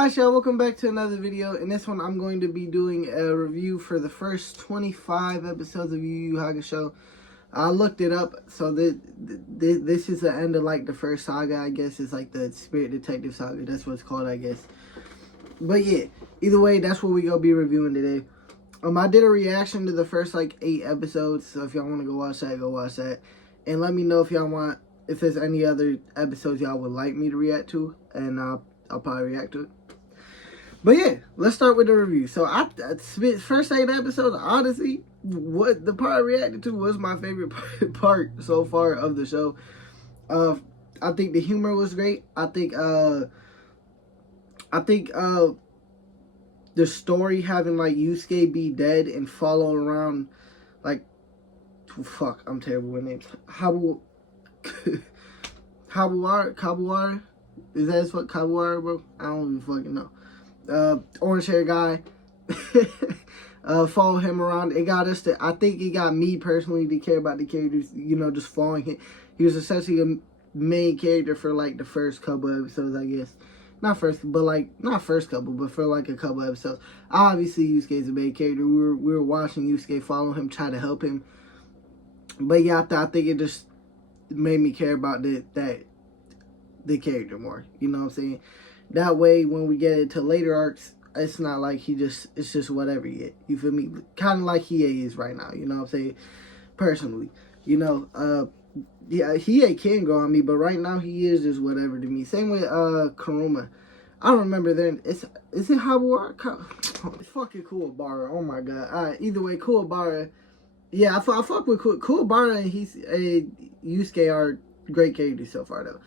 Hi y'all, welcome back to another video. In this one I'm going to be doing a review for the first 25 episodes of YuYu Hakusho. I looked it up, so this is the end of like the first saga, I guess. It's like the Spirit Detective Saga, that's what it's called, I guess. But yeah, either way, that's what we gonna be reviewing today. I did a reaction to the first like 8 episodes, so if y'all want to go watch that, go watch that. And let me know if y'all want, if there's any other episodes y'all would like me to react to, and I'll probably react to it. But yeah, let's start with the review. So first 8 episodes, honestly, what the part I reacted to was my favorite part so far of the show. I think the humor was great. I think the story having like Yusuke be dead and follow around like, fuck, I'm terrible with names. Kabuwara? Is that his fuck Kabuwara, bro? I don't even fucking know. Orange hair guy. Follow him around. It got us to, I think it got me personally to care about the characters, you know, just following him. He was essentially a main character for like the first couple episodes, I guess. Not first couple, but for like a couple episodes. Obviously Yusuke's a main character. We were watching Yusuke follow him, try to help him. But yeah, I think it just made me care about the character more. You know what I'm saying? That way, when we get into later arcs, it's not like it's just whatever yet. You feel me? Kind of like Hiei is right now, you know what I'm saying? Personally, you know, yeah, Hiei can grow on me, but right now he is just whatever to me. Same with Kurama. I don't remember then. Is it Habuwara? It's fucking Kuwabara. Oh my god. Alright, either way, Kuwabara. Yeah, I fuck with Kuwabara and Yusuke are great characters so far though.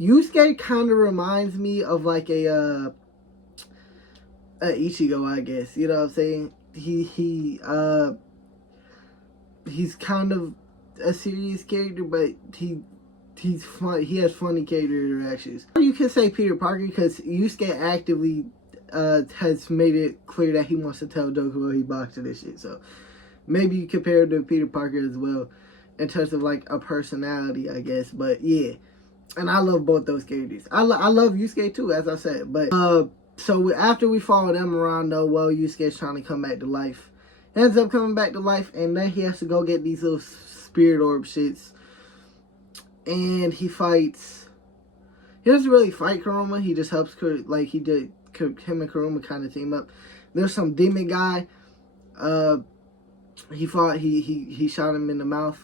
Yusuke kind of reminds me of like a Ichigo, I guess. You know what I'm saying? He's kind of a serious character, but he's fun. He has funny character interactions. Or you can say Peter Parker, because Yusuke actively has made it clear that he wants to tell Dokubo he boxed this shit. So maybe you compare him to Peter Parker as well in terms of like a personality, I guess. But yeah. And I love both those characters. I love Yusuke too, as I said. But so after we follow them around, though, well, Yusuke's trying to come back to life. Ends up coming back to life, and then he has to go get these little spirit orb shits. And he fights. He doesn't really fight Kurama. He just helps, like he did. Him and Kurama kind of team up. There's some demon guy. He fought. He shot him in the mouth.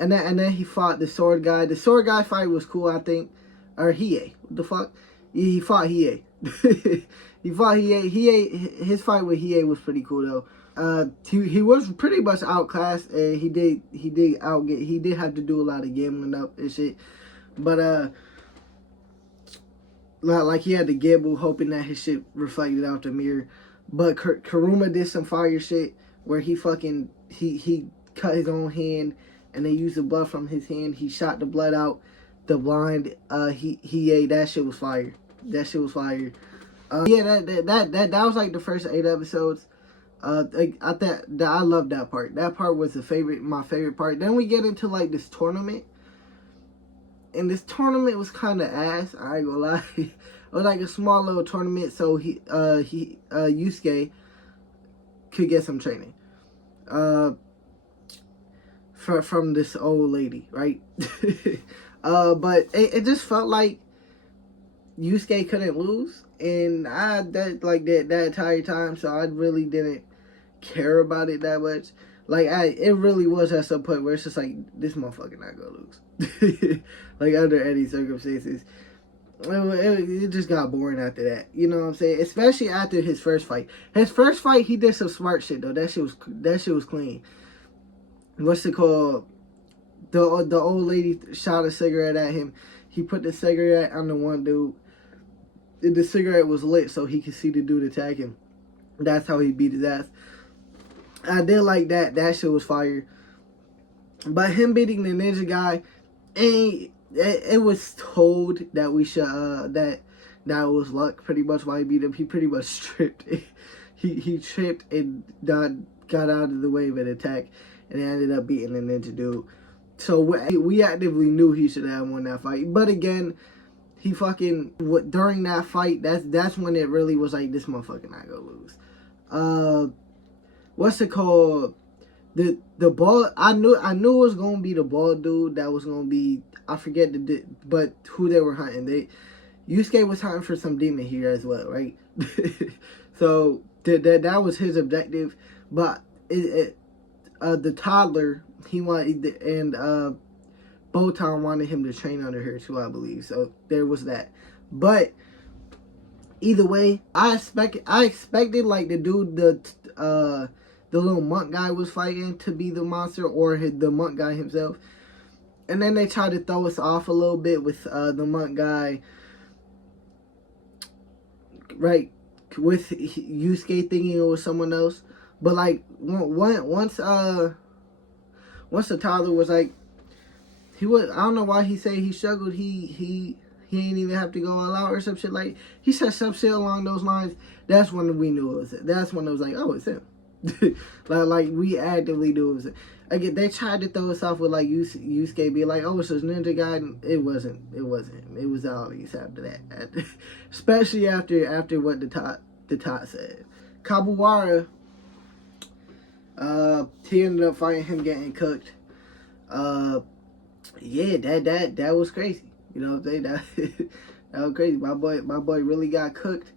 And then he fought the sword guy. The sword guy fight was cool, I think. Or Hiei. What the fuck? He fought Hiei. He fought Hiei. His fight with Hiei was pretty cool though. He was pretty much outclassed, and he did have to do a lot of gambling up and shit. But like he had to gamble hoping that his shit reflected out the mirror. But Kurama did some fire shit where he cut his own hand. And they used the blood from his hand. He shot the blood out. The blind, Hiei, that shit was fire. That shit was fire. Yeah, that was like the first 8 episodes. I loved that part. That part was my favorite part. Then we get into like this tournament. And this tournament was kind of ass. I ain't gonna lie. It was like a small little tournament, so Yusuke could get some training. From this old lady, right? But it just felt like Yusuke couldn't lose, and that entire time, so I really didn't care about it that much. Like it really was at some point where it's just like, this motherfucker not gonna lose. Like under any circumstances. It just got boring after that. You know what I'm saying? Especially after his first fight. His first fight, he did some smart shit though. That shit was clean. What's it called? The old lady shot a cigarette at him. He put the cigarette on the one dude. The cigarette was lit so he could see the dude attack him. That's how he beat his ass. I did like that. That shit was fire. But him beating the ninja guy, it was told that we should that was luck pretty much why he beat him. He pretty much tripped. He tripped and got out of the way of an attack. And they ended up beating the ninja dude. So we actively knew he should have won that fight. But again, he fucking during that fight. That's when it really was like, this motherfucker not gonna lose. What's it called? The ball. I knew it was gonna be the bald dude that was gonna be. I forget but who they were hunting. Yusuke was hunting for some demon here as well, right? So that was his objective, but the toddler he wanted, and Botan wanted him to train under her too, I believe. So there was that. But either way, I expected like the dude, the little monk guy was fighting to be the monster, or the monk guy himself. And then they tried to throw us off a little bit with the monk guy, right? With Yusuke thinking it was someone else. But like once the toddler was like, I don't know why he said he struggled. He ain't even have to go all out or some shit. Like, he said some shit along those lines. That's when we knew it was it. That's when it was like, oh, it's him. like we actively knew it was it. Again, they tried to throw us off with like Yusuke be like, oh, it's this ninja guy. It wasn't him. It was all these after that. Especially after what the tot said. Kabuwara, he ended up fighting him getting cooked. Yeah, that was crazy. You know what I'm saying? That was crazy. My boy really got cooked.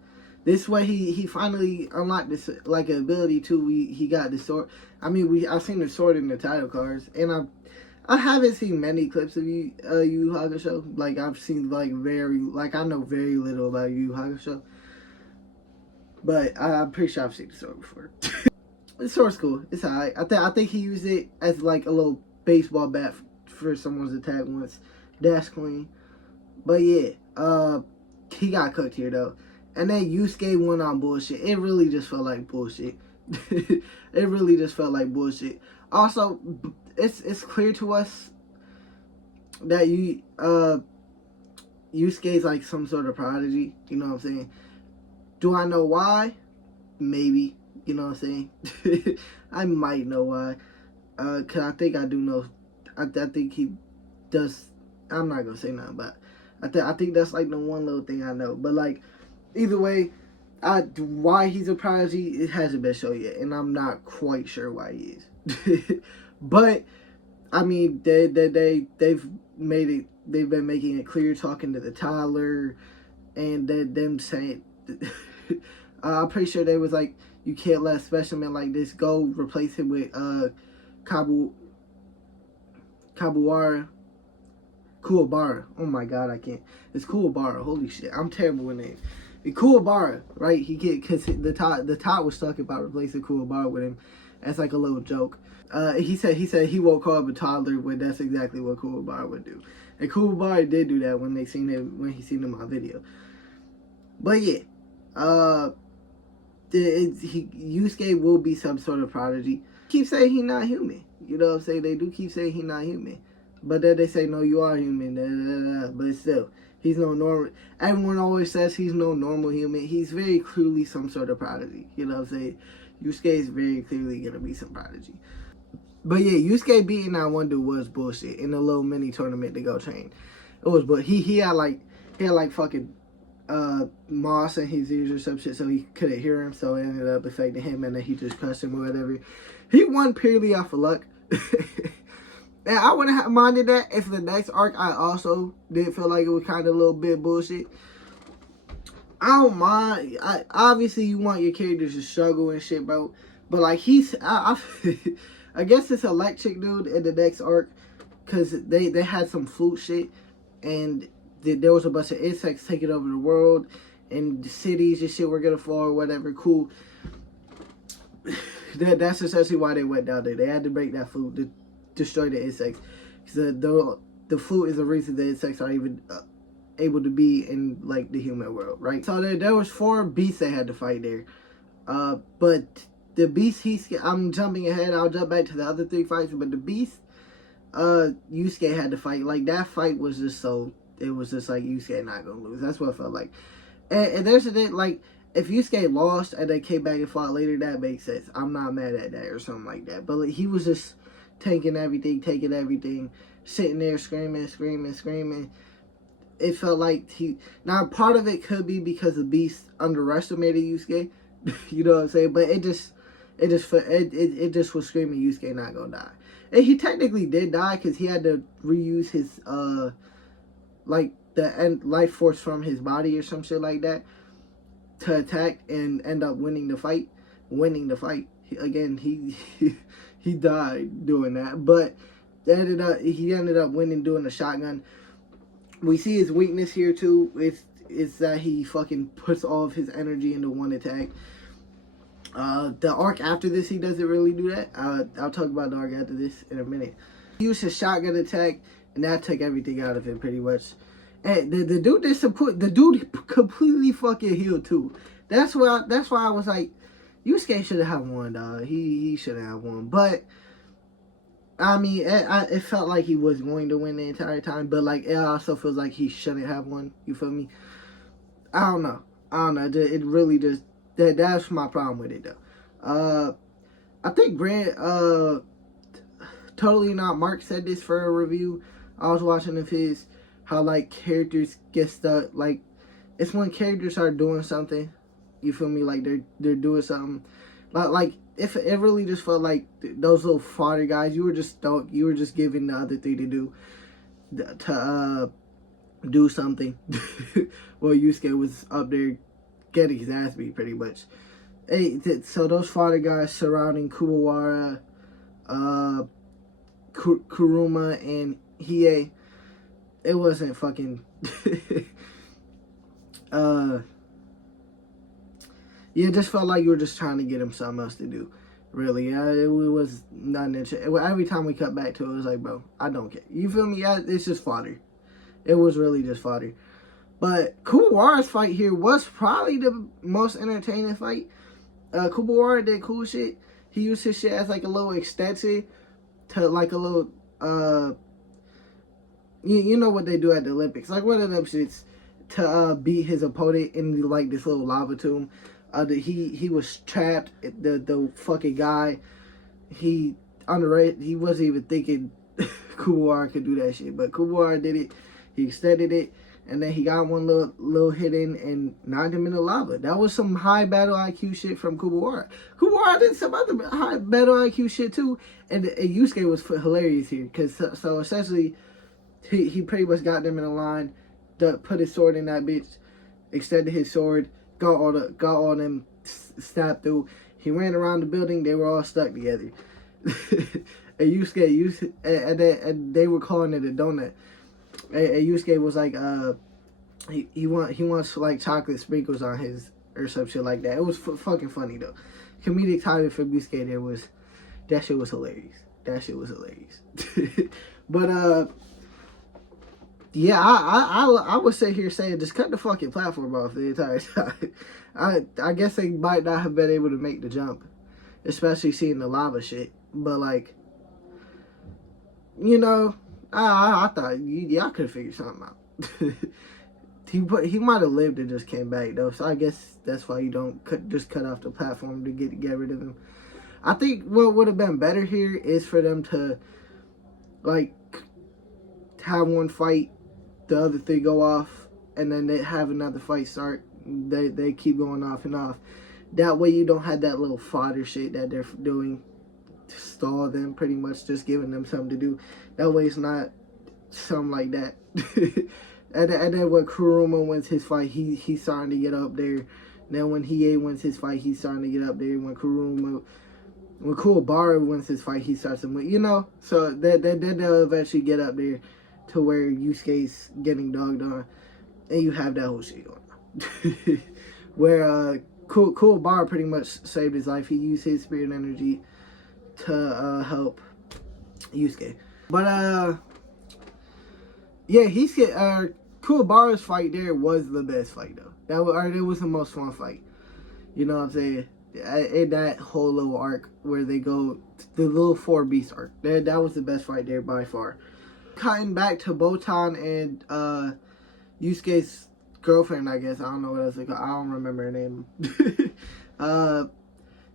This way he finally unlocked this like ability too. He got the sword. I mean, I've seen the sword in the title cards, and I haven't seen many clips of YuYu Hakusho. Like, I've seen like I know very little about YuYu Hakusho, but I'm pretty sure I've seen the sword before. The sword's cool. It's alright. I think he used it as like a little baseball bat for someone's attack once. That's clean. But yeah, he got cooked here though. And then Yusuke went on bullshit. It really just felt like bullshit. It really just felt like bullshit. Also, it's clear to us that Yusuke's like some sort of prodigy. You know what I'm saying? Do I know why? Maybe. You know what I'm saying? I might know why. Cause I think I do know. I think he does. I'm not gonna say nothing, but I think that's like the one little thing I know. But like, either way, why he's a prodigy, it hasn't been shown yet, and I'm not quite sure why he is. But I mean, they've made it. They've been making it clear, talking to the toddler, and them saying, I'm pretty sure they was like, you can't let a specimen like this go. Replace him with Kuwabara. Oh my god, I can't. It's Kuwabara. Holy shit, I'm terrible with names. Kuwabara, right? Because the tot was talking about replacing Kuwabara with him as like a little joke. He said he won't call him a toddler, when that's exactly what Kuwabara would do. And Kuwabara did do that when he seen him on video. But yeah, Yusuke will be some sort of prodigy. Keep saying he's not human. You know what I'm saying? They do keep saying he's not human. But then they say, no, you are human. But still, he's no normal. Everyone always says he's no normal human. He's very clearly some sort of prodigy. You know what I'm saying? Yusuke is very clearly going to be some prodigy. But yeah, Yusuke beating that one dude was bullshit in a little mini tournament to go train. It was, but he had like fucking moss in his ears or some shit, so he couldn't hear him, so it ended up affecting him, and then he just crushed him or whatever. He won purely off of luck. And I wouldn't have minded that if the next arc I also did feel like it was kind of a little bit bullshit. I don't mind. Obviously you want your characters to struggle and shit, bro. But like I guess this electric dude in the next arc, because they had some flute shit, and there was a bunch of insects taking over the world, and the cities and shit were gonna fall or whatever. Cool. That's essentially why they went down there. They had to break that flute to destroy the insects. Because the flute is the reason the insects are even able to be in like the human world, right? So there was 4 beasts they had to fight there. But the beast I'm jumping ahead. I'll jump back to the other 3 fights. But the beast Yusuke had to fight. Like, that fight was just so, it was just like Yusuke not gonna lose. That's what it felt like. And there's a thing, like, if Yusuke lost and they came back and fought later, that makes sense. I'm not mad at that or something like that. But like, he was just taking everything, sitting there screaming. it felt like now part of it could be because the Beast underestimated Yusuke. You know what I'm saying? But it just was screaming Yusuke not gonna die. And he technically did die because he had to reuse his like the life force from his body or some shit like that to attack and end up winning the fight. He died doing that, but he ended up winning doing the shotgun. We see his weakness here too. It's that he fucking puts all of his energy into one attack. The arc after this, he doesn't really do that. I'll talk about the arc after this in a minute. He used his shotgun attack, and that took everything out of him pretty much. And the dude did support. The dude completely fucking healed too. That's why I was like, Yusuke should have won, dog. He should have won. But I mean, it felt like he was going to win the entire time. But like, it also feels like he shouldn't have won. You feel me? I don't know. It really just that's my problem with it though. I think Grant Totally Not Mark said this for a review. I was watching of his, how like characters get stuck. Like, it's when characters are doing something, you feel me, like they're doing something, like if it really just felt like those little fodder guys, you were just given the other thing to do, to do something. Well, Yusuke was up there getting his ass beat pretty much. Hey, so those fodder guys surrounding Kuwabara, Kurama, and Hiei, it wasn't fucking yeah, it just felt like you were just trying to get him something else to do. Really, it was nothing. Every time we cut back to it, it was like, bro, I don't care. You feel me? It's just fodder. It was really just fodder. But Kuwabara's fight here was probably the most entertaining fight. Kuwabara did cool shit. He used his shit as like a little extension to like a little you know what they do at the Olympics, like one of them shits to beat his opponent in like this little lava tomb. He was trapped. The fucking guy, he wasn't even thinking Kuwabara could do that shit, but Kuwabara did it. He extended it, and then he got one little hit in and knocked him in the lava. That was some high battle IQ shit from Kuwabara. Kuwabara did some other high battle IQ shit too, and Yusuke was hilarious here because so essentially he pretty much got them in a line, put his sword in that bitch, extended his sword, got all them stabbed through. He ran around the building. They were all stuck together. And Yusuke, and they were calling it a donut. And Yusuke was like, he wants like chocolate sprinkles on his or some shit like that. It was fucking funny though. Comedic timing from Yusuke there was, that shit was hilarious. But yeah, I would sit here saying just cut the fucking platform off the entire time. I guess they might not have been able to make the jump, especially seeing the lava shit. But like, you know, I thought y'all could figure something out. He might have lived and just came back though, so I guess that's why you don't cut off the platform to get rid of him. I think what would have been better here is for them to like have one fight, the other thing go off, and then they have another fight start. They keep going off and off. That way you don't have that little fodder shit that they're doing to stall them, pretty much just giving them something to do. That way it's not something like that. and then when Kurama wins his fight, he's starting to get up there. Then when Hiei wins his fight, he's starting to get up there. When Kuwabara wins his fight, he starts to win. You know, so then they'll eventually get up there to where Yusuke's getting dogged on, and you have that whole shit going on. Where Kuwabara pretty much saved his life. He used his spirit energy to help Yusuke. But yeah, Kuwabara's fight there was the best fight though. It was the most fun fight. You know what I'm saying? In that whole little arc where they go, the little 4 beast arc, that was the best fight there by far. Cutting back to Botan and Yusuke's girlfriend, I guess. I don't know what else they call. I don't remember her name.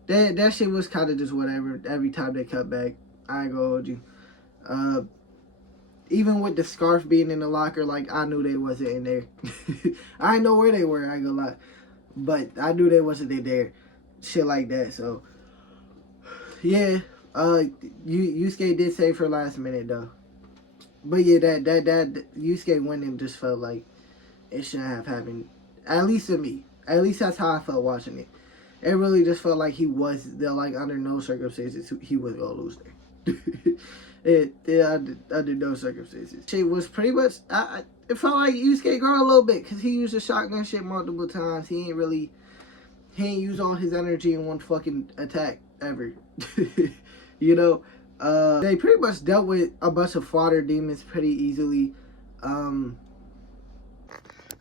That shit was kind of just whatever. Every time they cut back, I ain't gonna hold you. even with the scarf being in the locker, like, I knew they wasn't in there. I didn't know where they were, I ain't gonna lie. But I knew they wasn't in there. Shit like that, so. Yeah, Yusuke did save her last minute, though. But yeah, that Yusuke winning just felt like it shouldn't have happened. At least to me. At least that's how I felt watching it. It really just felt like he was there, like, under no circumstances he was gonna lose there. Under no circumstances. Shit was pretty much, it felt like Yusuke grew a little bit, because he used the shotgun shit multiple times. He ain't used all his energy in one fucking attack ever. You know, they pretty much dealt with a bunch of fodder demons pretty easily. I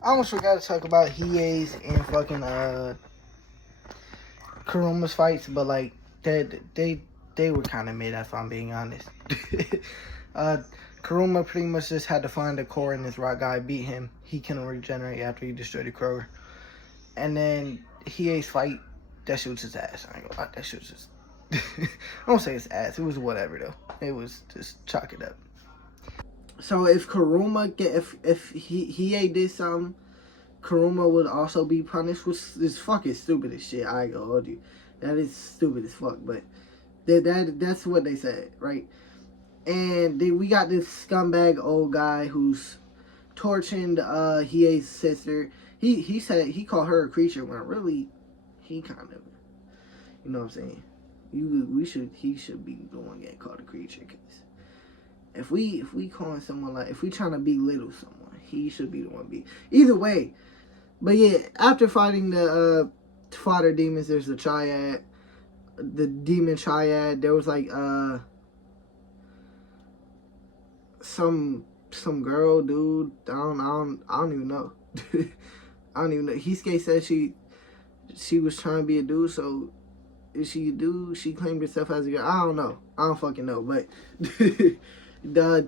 almost forgot to talk about Hiei's and fucking Kuruma's fights, but like they were kind of mid, if I'm being honest. Kurama pretty much just had to find the core in this rock guy, beat him. He can regenerate after he destroyed the Kroger. And then Hiei's fight, that shit was his ass. I ain't gonna lie, that shit was just I don't say his ass, it was whatever though. It was just chalk it up. So if Kurama if Hiei did something, Kurama would also be punished, which is fucking stupid as shit. I ain't gonna hold you. That is stupid as fuck, but that's what they said, right? And then we got this scumbag old guy who's torching Hiei's sister. He said he called her a creature when really he kind of, you know what I'm saying? He should be the one getting called a creature, cause if we calling someone like, if we trying to belittle someone, he should be the one be. Either way, but yeah, after fighting the fodder demons, there's the triad, the demon triad. There was like some girl, dude. I don't even know. I don't even know. Hisuke said she was trying to be a dude, so is she a dude? She claimed herself as a girl. I don't know. I don't fucking know. But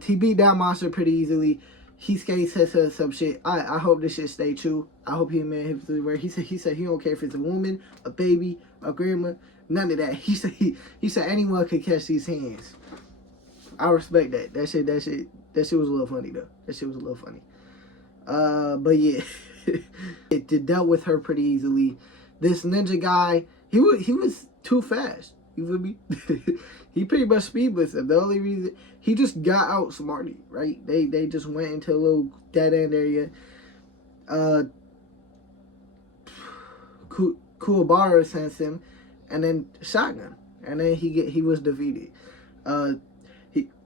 he beat that monster pretty easily. Hisuke said some shit. I hope this shit stay true. I hope he made his word. He said he don't care if it's a woman, a baby, a grandma, none of that. He said anyone could catch these hands. I respect that. That shit was a little funny though. That shit was a little funny. But yeah, it dealt with her pretty easily. This ninja guy, he was too fast. You feel me? He pretty much speed blitzed. The only reason he just got outsmarted, right? They just went into a little dead end area. Kuwabara sensed him, and then shotgun, and then he was defeated.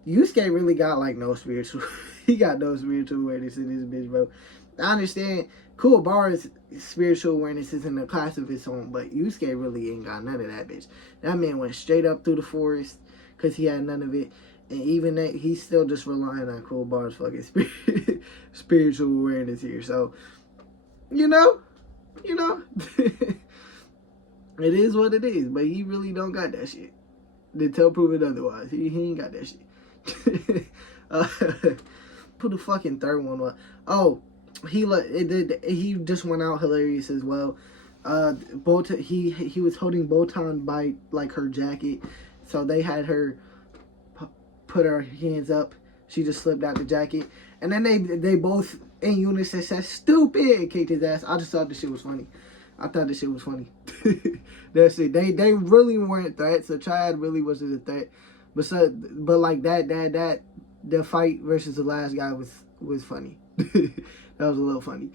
Yusuke really got like no spiritual. He got no spiritual awareness in this bitch, bro. I understand Kuwabara's spiritual awareness is in a class of its own, but Yusuke really ain't got none of that bitch. That man went straight up through the forest because he had none of it. And even that, he's still just relying on Kuwabara's fucking spiritual awareness here. So, you know, it is what it is. But he really don't got that shit. To tell prove it otherwise. He ain't got that shit. Put the fucking third one on. Oh, he just went out hilarious as well. He was holding Botan by like her jacket, so they had her put her hands up. She just slipped out the jacket, and then they both in unison said "stupid" and kicked his ass. I just thought this shit was funny. I thought this shit was funny. That's it. They really weren't threats. The triad really wasn't a threat. But like that the fight versus the last guy was funny. That was a little funny.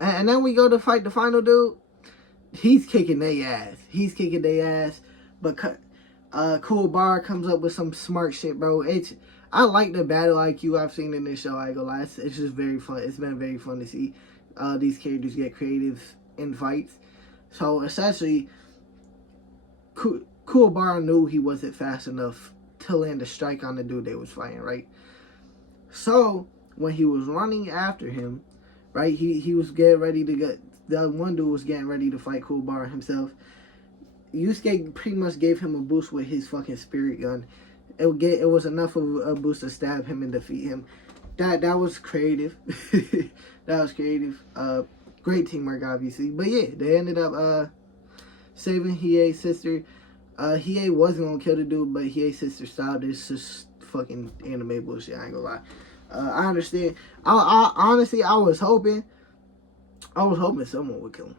And then we go to fight the final dude. He's kicking their ass. But Kuwabara comes up with some smart shit, bro. I like the battle IQ I've seen in this show. I ain't gonna lie. It's just very fun. It's been very fun to see these characters get creative in fights. So essentially, Kuwabara knew he wasn't fast enough to land a strike on the dude they was fighting, right? So when he was running after him, right, he was getting ready to get, the one dude was getting ready to fight Kuwabara himself. Yusuke pretty much gave him a boost with his fucking spirit gun. It was enough of a boost to stab him and defeat him. That was creative. That was creative. Great teamwork, obviously. But yeah, they ended up saving Hiei's sister. Hiei wasn't gonna kill the dude, but Hiei's sister stopped. It's just fucking anime bullshit. I ain't gonna lie. I understand. I honestly, I was hoping someone would kill him.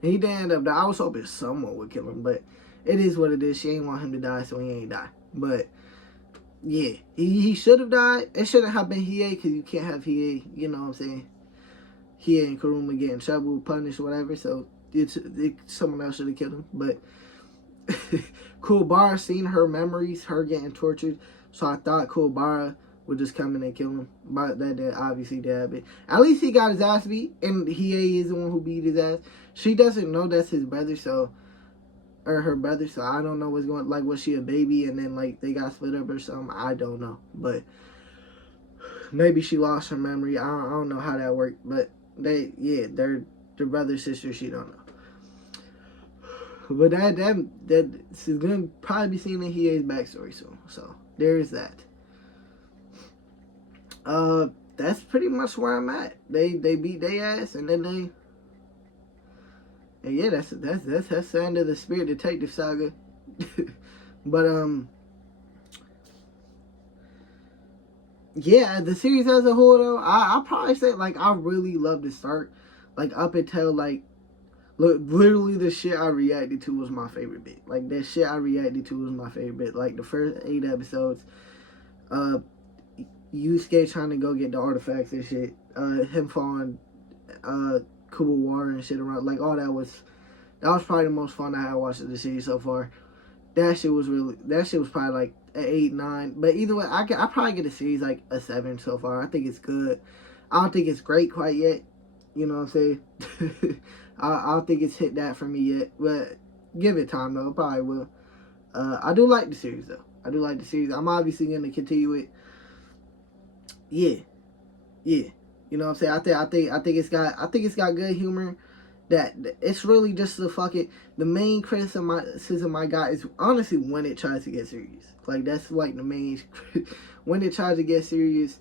He didn't end up dying. I was hoping someone would kill him, but it is what it is. She ain't want him to die, so he ain't die. But yeah, he should have died. It shouldn't have been Hiei, because you can't have Hiei, you know what I'm saying? Hiei and Kurama get in trouble, punished, whatever, so someone else should have killed him. But Kuwabara seen her memories, her getting tortured, so I thought Kuwabara would just come in and kill him. But that obviously did happen. At least he got his ass beat, and Hiei is the one who beat his ass. She doesn't know that's his brother, or her brother, so I don't know what's going, like, was she a baby and then, like, they got split up or something? I don't know, but maybe she lost her memory. I don't know how that worked, but they're brother, sister, she don't know. But that is gonna probably be seen in Hiei's backstory soon, so there is that. That's pretty much where I'm at. They beat their ass, and then and yeah, that's the end of the Spirit Detective Saga. But yeah, the series as a whole though, I probably say, like, I really love the start, like, up until, like, look, literally the shit I reacted to was my favorite bit. Like, that shit I reacted to was my favorite bit. Like, the first 8 episodes, Yusuke trying to go get the artifacts and shit, him falling, Kuba water and shit around, like, all that was probably the most fun I had watched of the series so far. That shit was probably like an 8, 9. But either way, I probably get the series like a 7 so far. I think it's good. I don't think it's great quite yet. You know what I'm saying? I don't think it's hit that for me yet. But give it time though. It probably will. I do like the series though. I do like the series. I'm obviously going to continue it. Yeah. You know what I'm saying? I think it's got good humor. That it's really just the main criticism I got is honestly when it tries to get serious. Like, that's like the main when it tries to get serious,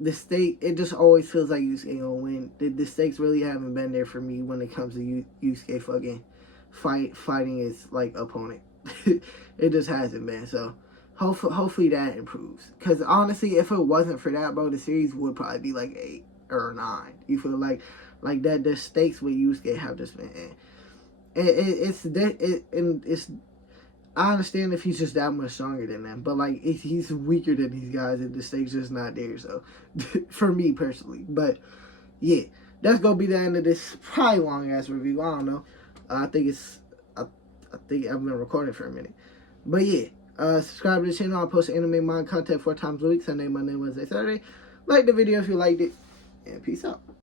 it just always feels like Yusuke gonna win. The stakes really haven't been there for me when it comes to Yusuke fucking fighting his, like, opponent. It just hasn't been. So hopefully that improves. Because honestly, if it wasn't for that, bro, the series would probably be like 8 or 9. You feel like that the stakes with Yusuke have just been, it's I understand if he's just that much stronger than them, but like he's weaker than these guys and the stakes just not there. So for me personally, but yeah, that's gonna be the end of this probably long ass review. I don't know. I think I've been recording for a minute, but yeah. Subscribe to the channel. I post anime manga content 4 times a week: Sunday, Monday, Wednesday, Saturday. Like the video if you liked it, and peace out.